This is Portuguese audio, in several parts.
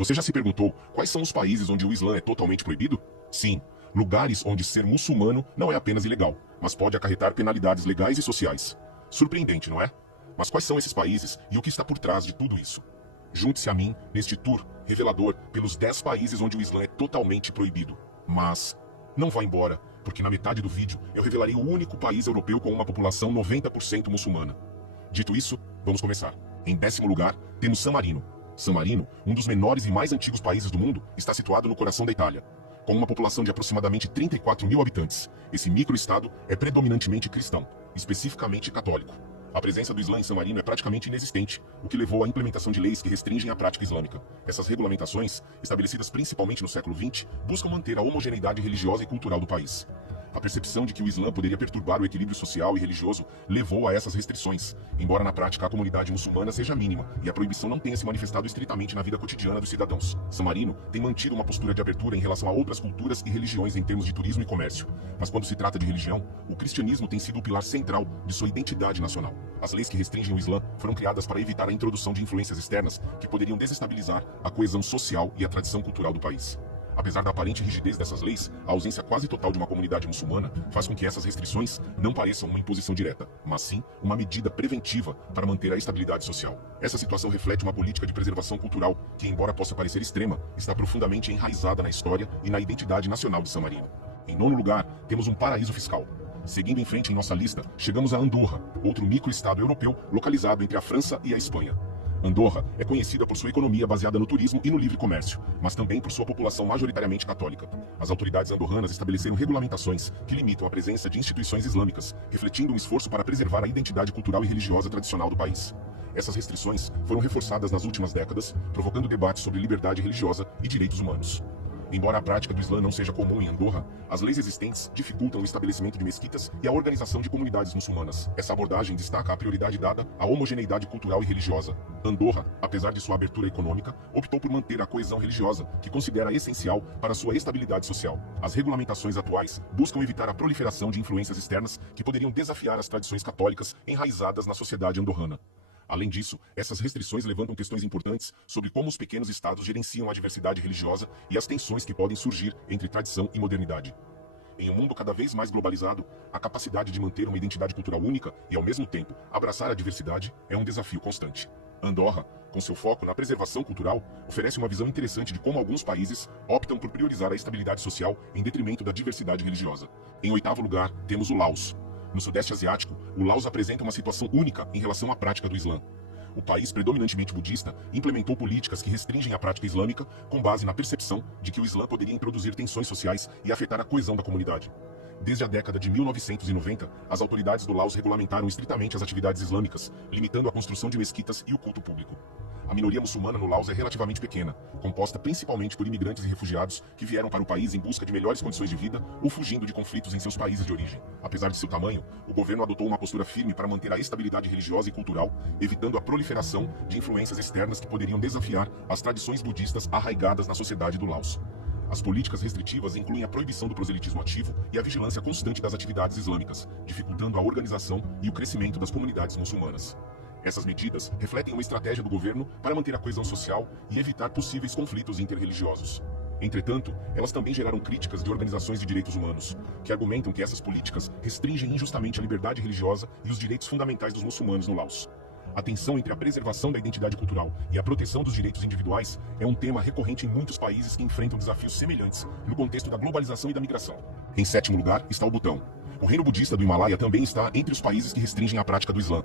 Você já se perguntou quais são os países onde o Islã é totalmente proibido? Sim, lugares onde ser muçulmano não é apenas ilegal, mas pode acarretar penalidades legais e sociais. Surpreendente, não é? Mas quais são esses países e o que está por trás de tudo isso? Junte-se a mim neste tour revelador pelos 10 países onde o Islã é totalmente proibido. Mas não vá embora, porque na metade do vídeo eu revelarei o único país europeu com uma população 90% muçulmana. Dito isso, vamos começar. Em 10º lugar, temos San Marino. San Marino, um dos menores e mais antigos países do mundo, está situado no coração da Itália. Com uma população de aproximadamente 34 mil habitantes, esse microestado é predominantemente cristão, especificamente católico. A presença do Islã em San Marino é praticamente inexistente, o que levou à implementação de leis que restringem a prática islâmica. Essas regulamentações, estabelecidas principalmente no século XX, buscam manter a homogeneidade religiosa e cultural do país. A percepção de que o Islã poderia perturbar o equilíbrio social e religioso levou a essas restrições, embora na prática a comunidade muçulmana seja mínima e a proibição não tenha se manifestado estritamente na vida cotidiana dos cidadãos. San Marino tem mantido uma postura de abertura em relação a outras culturas e religiões em termos de turismo e comércio, mas quando se trata de religião, o cristianismo tem sido o pilar central de sua identidade nacional. As leis que restringem o Islã foram criadas para evitar a introdução de influências externas que poderiam desestabilizar a coesão social e a tradição cultural do país. Apesar da aparente rigidez dessas leis, a ausência quase total de uma comunidade muçulmana faz com que essas restrições não pareçam uma imposição direta, mas sim uma medida preventiva para manter a estabilidade social. Essa situação reflete uma política de preservação cultural que, embora possa parecer extrema, está profundamente enraizada na história e na identidade nacional de San Marino. Em 9º lugar, temos um paraíso fiscal. Seguindo em frente em nossa lista, chegamos a Andorra, outro microestado europeu localizado entre a França e a Espanha. Andorra é conhecida por sua economia baseada no turismo e no livre comércio, mas também por sua população majoritariamente católica. As autoridades andorranas estabeleceram regulamentações que limitam a presença de instituições islâmicas, refletindo um esforço para preservar a identidade cultural e religiosa tradicional do país. Essas restrições foram reforçadas nas últimas décadas, provocando debates sobre liberdade religiosa e direitos humanos. Embora a prática do Islã não seja comum em Andorra, as leis existentes dificultam o estabelecimento de mesquitas e a organização de comunidades muçulmanas. Essa abordagem destaca a prioridade dada à homogeneidade cultural e religiosa. Andorra, apesar de sua abertura econômica, optou por manter a coesão religiosa, que considera essencial para sua estabilidade social. As regulamentações atuais buscam evitar a proliferação de influências externas que poderiam desafiar as tradições católicas enraizadas na sociedade andorrana. Além disso, essas restrições levantam questões importantes sobre como os pequenos estados gerenciam a diversidade religiosa e as tensões que podem surgir entre tradição e modernidade. Em um mundo cada vez mais globalizado, a capacidade de manter uma identidade cultural única e, ao mesmo tempo, abraçar a diversidade é um desafio constante. Andorra, com seu foco na preservação cultural, oferece uma visão interessante de como alguns países optam por priorizar a estabilidade social em detrimento da diversidade religiosa. Em 8º lugar, temos o Laos. No Sudeste Asiático, o Laos apresenta uma situação única em relação à prática do Islã. O país predominantemente budista implementou políticas que restringem a prática islâmica com base na percepção de que o Islã poderia introduzir tensões sociais e afetar a coesão da comunidade. Desde a década de 1990, as autoridades do Laos regulamentaram estritamente as atividades islâmicas, limitando a construção de mesquitas e o culto público. A minoria muçulmana no Laos é relativamente pequena, composta principalmente por imigrantes e refugiados que vieram para o país em busca de melhores condições de vida ou fugindo de conflitos em seus países de origem. Apesar de seu tamanho, o governo adotou uma postura firme para manter a estabilidade religiosa e cultural, evitando a proliferação de influências externas que poderiam desafiar as tradições budistas arraigadas na sociedade do Laos. As políticas restritivas incluem a proibição do proselitismo ativo e a vigilância constante das atividades islâmicas, dificultando a organização e o crescimento das comunidades muçulmanas. Essas medidas refletem uma estratégia do governo para manter a coesão social e evitar possíveis conflitos interreligiosos. Entretanto, elas também geraram críticas de organizações de direitos humanos, que argumentam que essas políticas restringem injustamente a liberdade religiosa e os direitos fundamentais dos muçulmanos no Laos. A tensão entre a preservação da identidade cultural e a proteção dos direitos individuais é um tema recorrente em muitos países que enfrentam desafios semelhantes no contexto da globalização e da migração. Em 7º lugar está o Butão. O reino budista do Himalaia também está entre os países que restringem a prática do Islã.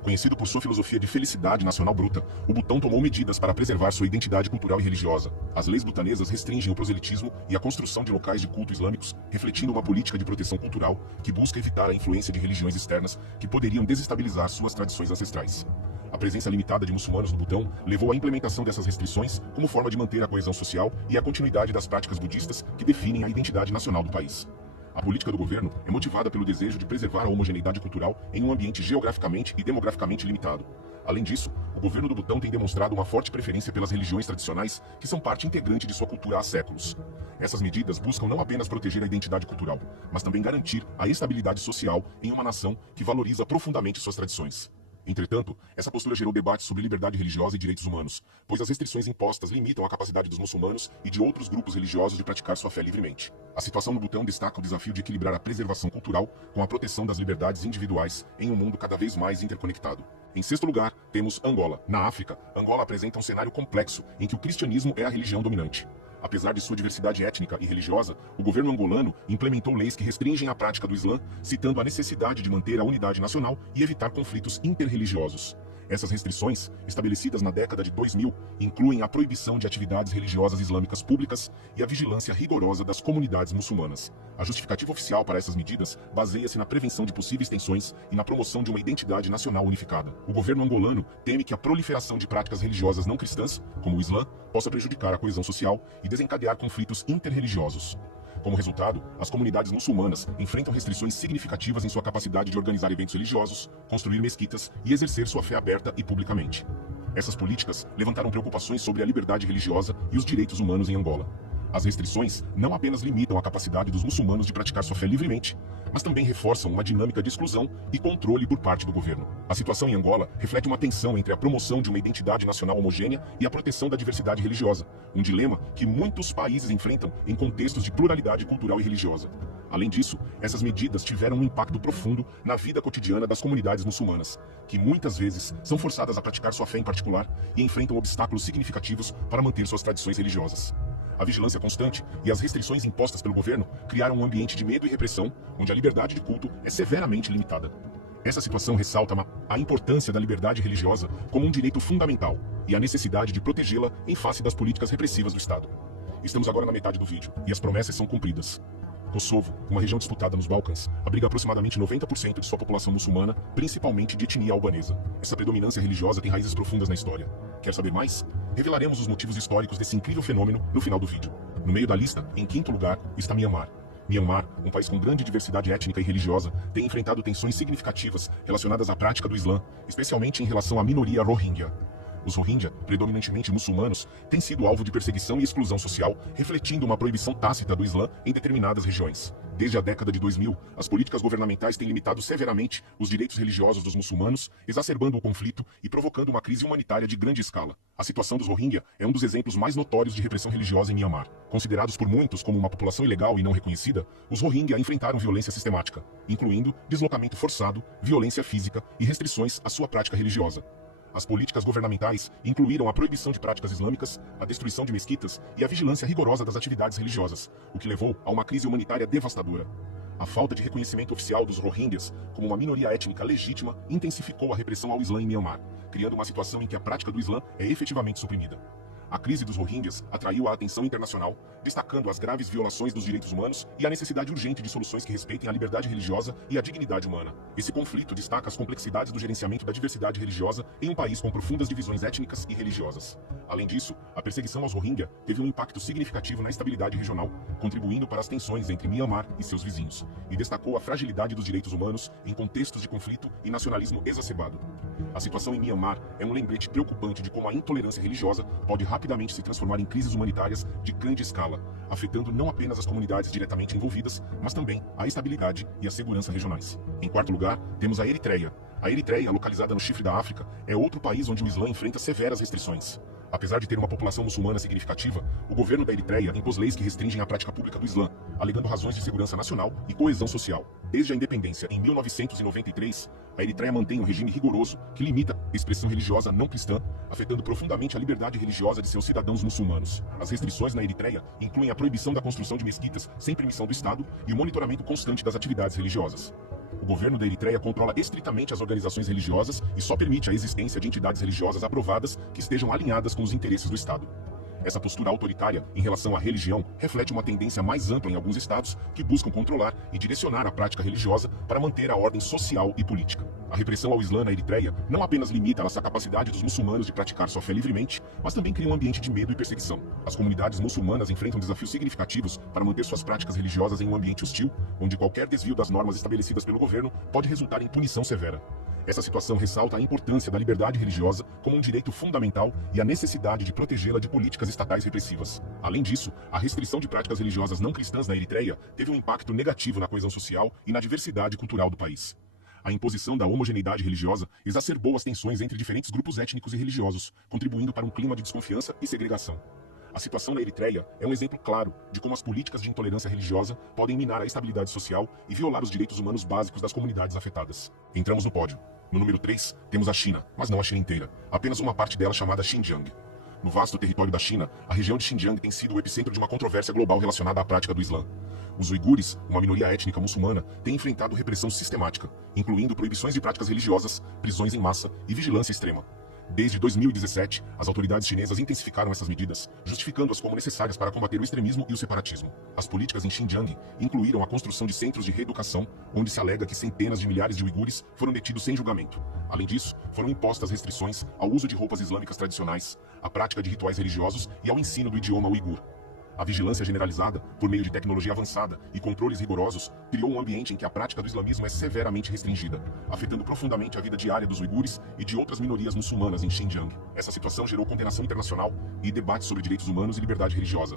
Conhecido por sua filosofia de felicidade nacional bruta, o Butão tomou medidas para preservar sua identidade cultural e religiosa. As leis butanesas restringem o proselitismo e a construção de locais de culto islâmicos, refletindo uma política de proteção cultural que busca evitar a influência de religiões externas que poderiam desestabilizar suas tradições ancestrais. A presença limitada de muçulmanos no Butão levou à implementação dessas restrições como forma de manter a coesão social e a continuidade das práticas budistas que definem a identidade nacional do país. A política do governo é motivada pelo desejo de preservar a homogeneidade cultural em um ambiente geograficamente e demograficamente limitado. Além disso, o governo do Butão tem demonstrado uma forte preferência pelas religiões tradicionais que são parte integrante de sua cultura há séculos. Essas medidas buscam não apenas proteger a identidade cultural, mas também garantir a estabilidade social em uma nação que valoriza profundamente suas tradições. Entretanto, essa postura gerou debates sobre liberdade religiosa e direitos humanos, pois as restrições impostas limitam a capacidade dos muçulmanos e de outros grupos religiosos de praticar sua fé livremente. A situação no Butão destaca o desafio de equilibrar a preservação cultural com a proteção das liberdades individuais em um mundo cada vez mais interconectado. Em sexto lugar, temos Angola. Na África, Angola apresenta um cenário complexo em que o cristianismo é a religião dominante. Apesar de sua diversidade étnica e religiosa, o governo angolano implementou leis que restringem a prática do Islã, citando a necessidade de manter a unidade nacional e evitar conflitos interreligiosos. Essas restrições, estabelecidas na década de 2000, incluem a proibição de atividades religiosas islâmicas públicas e a vigilância rigorosa das comunidades muçulmanas. A justificativa oficial para essas medidas baseia-se na prevenção de possíveis tensões e na promoção de uma identidade nacional unificada. O governo angolano teme que a proliferação de práticas religiosas não cristãs, como o Islã, possa prejudicar a coesão social e desencadear conflitos interreligiosos. Como resultado, as comunidades muçulmanas enfrentam restrições significativas em sua capacidade de organizar eventos religiosos, construir mesquitas e exercer sua fé aberta e publicamente. Essas políticas levantaram preocupações sobre a liberdade religiosa e os direitos humanos em Angola. As restrições não apenas limitam a capacidade dos muçulmanos de praticar sua fé livremente, mas também reforçam uma dinâmica de exclusão e controle por parte do governo. A situação em Angola reflete uma tensão entre a promoção de uma identidade nacional homogênea e a proteção da diversidade religiosa, um dilema que muitos países enfrentam em contextos de pluralidade cultural e religiosa. Além disso, essas medidas tiveram um impacto profundo na vida cotidiana das comunidades muçulmanas, que muitas vezes são forçadas a praticar sua fé em particular e enfrentam obstáculos significativos para manter suas tradições religiosas. A vigilância constante e as restrições impostas pelo governo criaram um ambiente de medo e repressão, onde a liberdade de culto é severamente limitada. Essa situação ressalta a importância da liberdade religiosa como um direito fundamental e a necessidade de protegê-la em face das políticas repressivas do Estado. Estamos agora na metade do vídeo e as promessas são cumpridas. Kosovo, uma região disputada nos Balcãs, abriga aproximadamente 90% de sua população muçulmana, principalmente de etnia albanesa. Essa predominância religiosa tem raízes profundas na história. Quer saber mais? Revelaremos os motivos históricos desse incrível fenômeno no final do vídeo. No meio da lista, em quinto lugar, está Myanmar. Myanmar, um país com grande diversidade étnica e religiosa, tem enfrentado tensões significativas relacionadas à prática do Islã, especialmente em relação à minoria Rohingya. Os Rohingya, predominantemente muçulmanos, têm sido alvo de perseguição e exclusão social, refletindo uma proibição tácita do Islã em determinadas regiões. Desde a década de 2000, as políticas governamentais têm limitado severamente os direitos religiosos dos muçulmanos, exacerbando o conflito e provocando uma crise humanitária de grande escala. A situação dos Rohingya é um dos exemplos mais notórios de repressão religiosa em Myanmar. Considerados por muitos como uma população ilegal e não reconhecida, os Rohingya enfrentaram violência sistemática, incluindo deslocamento forçado, violência física e restrições à sua prática religiosa. As políticas governamentais incluíram a proibição de práticas islâmicas, a destruição de mesquitas e a vigilância rigorosa das atividades religiosas, o que levou a uma crise humanitária devastadora. A falta de reconhecimento oficial dos Rohingyas como uma minoria étnica legítima intensificou a repressão ao Islã em Myanmar, criando uma situação em que a prática do Islã é efetivamente suprimida. A crise dos Rohingyas atraiu a atenção internacional, destacando as graves violações dos direitos humanos e a necessidade urgente de soluções que respeitem a liberdade religiosa e a dignidade humana. Esse conflito destaca as complexidades do gerenciamento da diversidade religiosa em um país com profundas divisões étnicas e religiosas. Além disso, a perseguição aos Rohingya teve um impacto significativo na estabilidade regional, contribuindo para as tensões entre Myanmar e seus vizinhos, e destacou a fragilidade dos direitos humanos em contextos de conflito e nacionalismo exacerbado. A situação em Myanmar é um lembrete preocupante de como a intolerância religiosa pode rapidamente se transformar em crises humanitárias de grande escala, afetando não apenas as comunidades diretamente envolvidas, mas também a estabilidade e a segurança regionais. Em quarto lugar, temos a Eritreia. A Eritreia, localizada no chifre da África, é outro país onde o Islã enfrenta severas restrições. Apesar de ter uma população muçulmana significativa, o governo da Eritreia impôs leis que restringem a prática pública do Islã, alegando razões de segurança nacional e coesão social. Desde a independência em 1993, a Eritreia mantém um regime rigoroso que limita a expressão religiosa não cristã, afetando profundamente a liberdade religiosa de seus cidadãos muçulmanos. As restrições na Eritreia incluem a proibição da construção de mesquitas sem permissão do Estado e o monitoramento constante das atividades religiosas. O governo da Eritreia controla estritamente as organizações religiosas e só permite a existência de entidades religiosas aprovadas que estejam alinhadas com os interesses do Estado. Essa postura autoritária em relação à religião reflete uma tendência mais ampla em alguns estados que buscam controlar e direcionar a prática religiosa para manter a ordem social e política. A repressão ao Islã na Eritreia não apenas limita essa capacidade dos muçulmanos de praticar sua fé livremente, mas também cria um ambiente de medo e perseguição. As comunidades muçulmanas enfrentam desafios significativos para manter suas práticas religiosas em um ambiente hostil, onde qualquer desvio das normas estabelecidas pelo governo pode resultar em punição severa. Essa situação ressalta a importância da liberdade religiosa como um direito fundamental e a necessidade de protegê-la de políticas estatais repressivas. Além disso, a restrição de práticas religiosas não cristãs na Eritreia teve um impacto negativo na coesão social e na diversidade cultural do país. A imposição da homogeneidade religiosa exacerbou as tensões entre diferentes grupos étnicos e religiosos, contribuindo para um clima de desconfiança e segregação. A situação na Eritreia é um exemplo claro de como as políticas de intolerância religiosa podem minar a estabilidade social e violar os direitos humanos básicos das comunidades afetadas. Entramos no pódio. No número 3, temos a China, mas não a China inteira, apenas uma parte dela chamada Xinjiang. No vasto território da China, a região de Xinjiang tem sido o epicentro de uma controvérsia global relacionada à prática do Islã. Os uigures, uma minoria étnica muçulmana, têm enfrentado repressão sistemática, incluindo proibições de práticas religiosas, prisões em massa e vigilância extrema. Desde 2017, as autoridades chinesas intensificaram essas medidas, justificando-as como necessárias para combater o extremismo e o separatismo. As políticas em Xinjiang incluíram a construção de centros de reeducação, onde se alega que centenas de milhares de uigures foram detidos sem julgamento. Além disso, foram impostas restrições ao uso de roupas islâmicas tradicionais, à prática de rituais religiosos e ao ensino do idioma uigur. A vigilância generalizada, por meio de tecnologia avançada e controles rigorosos, criou um ambiente em que a prática do islamismo é severamente restringida, afetando profundamente a vida diária dos uigures e de outras minorias muçulmanas em Xinjiang. Essa situação gerou condenação internacional e debates sobre direitos humanos e liberdade religiosa.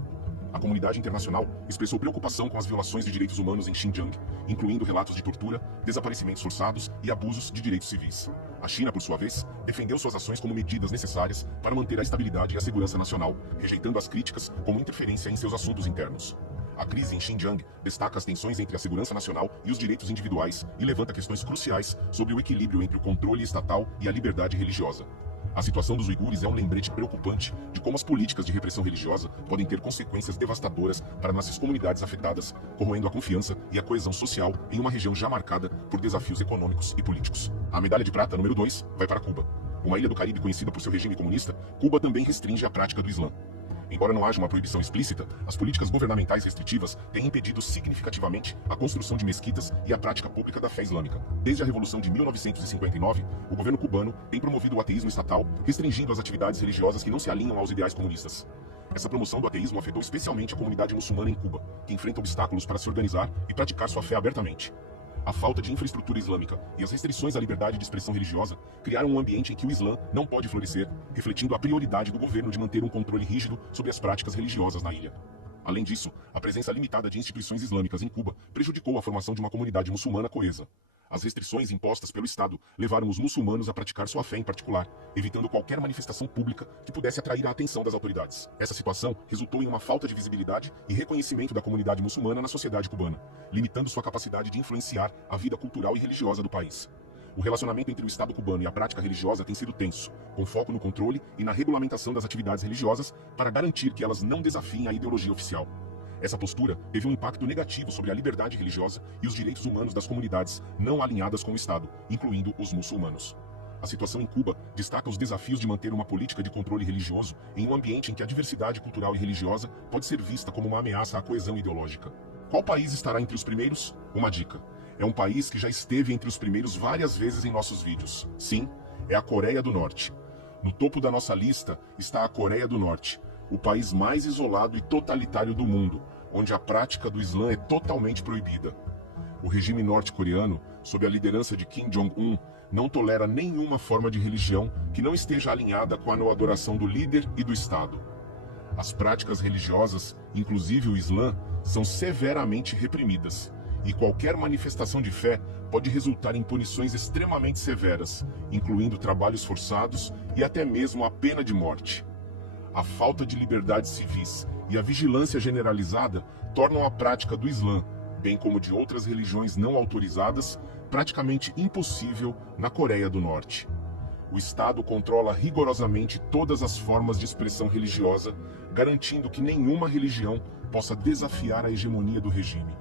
A comunidade internacional expressou preocupação com as violações de direitos humanos em Xinjiang, incluindo relatos de tortura, desaparecimentos forçados e abusos de direitos civis. A China, por sua vez, defendeu suas ações como medidas necessárias para manter a estabilidade e a segurança nacional, rejeitando as críticas como interferência em seus assuntos internos. A crise em Xinjiang destaca as tensões entre a segurança nacional e os direitos individuais e levanta questões cruciais sobre o equilíbrio entre o controle estatal e a liberdade religiosa. A situação dos uigures é um lembrete preocupante de como as políticas de repressão religiosa podem ter consequências devastadoras para nossas comunidades afetadas, corroendo a confiança e a coesão social em uma região já marcada por desafios econômicos e políticos. A medalha de prata número 2 vai para Cuba. Uma ilha do Caribe conhecida por seu regime comunista, Cuba também restringe a prática do Islã. Embora não haja uma proibição explícita, as políticas governamentais restritivas têm impedido significativamente a construção de mesquitas e a prática pública da fé islâmica. Desde a Revolução de 1959, o governo cubano tem promovido o ateísmo estatal, restringindo as atividades religiosas que não se alinham aos ideais comunistas. Essa promoção do ateísmo afetou especialmente a comunidade muçulmana em Cuba, que enfrenta obstáculos para se organizar e praticar sua fé abertamente. A falta de infraestrutura islâmica e as restrições à liberdade de expressão religiosa criaram um ambiente em que o Islã não pode florescer, refletindo a prioridade do governo de manter um controle rígido sobre as práticas religiosas na ilha. Além disso, a presença limitada de instituições islâmicas em Cuba prejudicou a formação de uma comunidade muçulmana coesa. As restrições impostas pelo Estado levaram os muçulmanos a praticar sua fé em particular, evitando qualquer manifestação pública que pudesse atrair a atenção das autoridades. Essa situação resultou em uma falta de visibilidade e reconhecimento da comunidade muçulmana na sociedade cubana, limitando sua capacidade de influenciar a vida cultural e religiosa do país. O relacionamento entre o Estado cubano e a prática religiosa tem sido tenso, com foco no controle e na regulamentação das atividades religiosas para garantir que elas não desafiem a ideologia oficial. Essa postura teve um impacto negativo sobre a liberdade religiosa e os direitos humanos das comunidades não alinhadas com o Estado, incluindo os muçulmanos. A situação em Cuba destaca os desafios de manter uma política de controle religioso em um ambiente em que a diversidade cultural e religiosa pode ser vista como uma ameaça à coesão ideológica. Qual país estará entre os primeiros? Uma dica. É um país que já esteve entre os primeiros várias vezes em nossos vídeos. Sim, é a Coreia do Norte. No topo da nossa lista está a Coreia do Norte, o país mais isolado e totalitário do mundo, onde a prática do Islã é totalmente proibida. O regime norte-coreano, sob a liderança de Kim Jong-un, não tolera nenhuma forma de religião que não esteja alinhada com a adoração do líder e do Estado. As práticas religiosas, inclusive o Islã, são severamente reprimidas, e qualquer manifestação de fé pode resultar em punições extremamente severas, incluindo trabalhos forçados e até mesmo a pena de morte. A falta de liberdades civis e a vigilância generalizada tornam a prática do Islã, bem como de outras religiões não autorizadas, praticamente impossível na Coreia do Norte. O Estado controla rigorosamente todas as formas de expressão religiosa, garantindo que nenhuma religião possa desafiar a hegemonia do regime.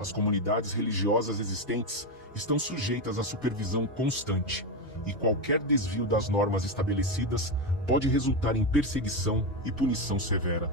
As comunidades religiosas existentes estão sujeitas à supervisão constante, e qualquer desvio das normas estabelecidas pode resultar em perseguição e punição severa.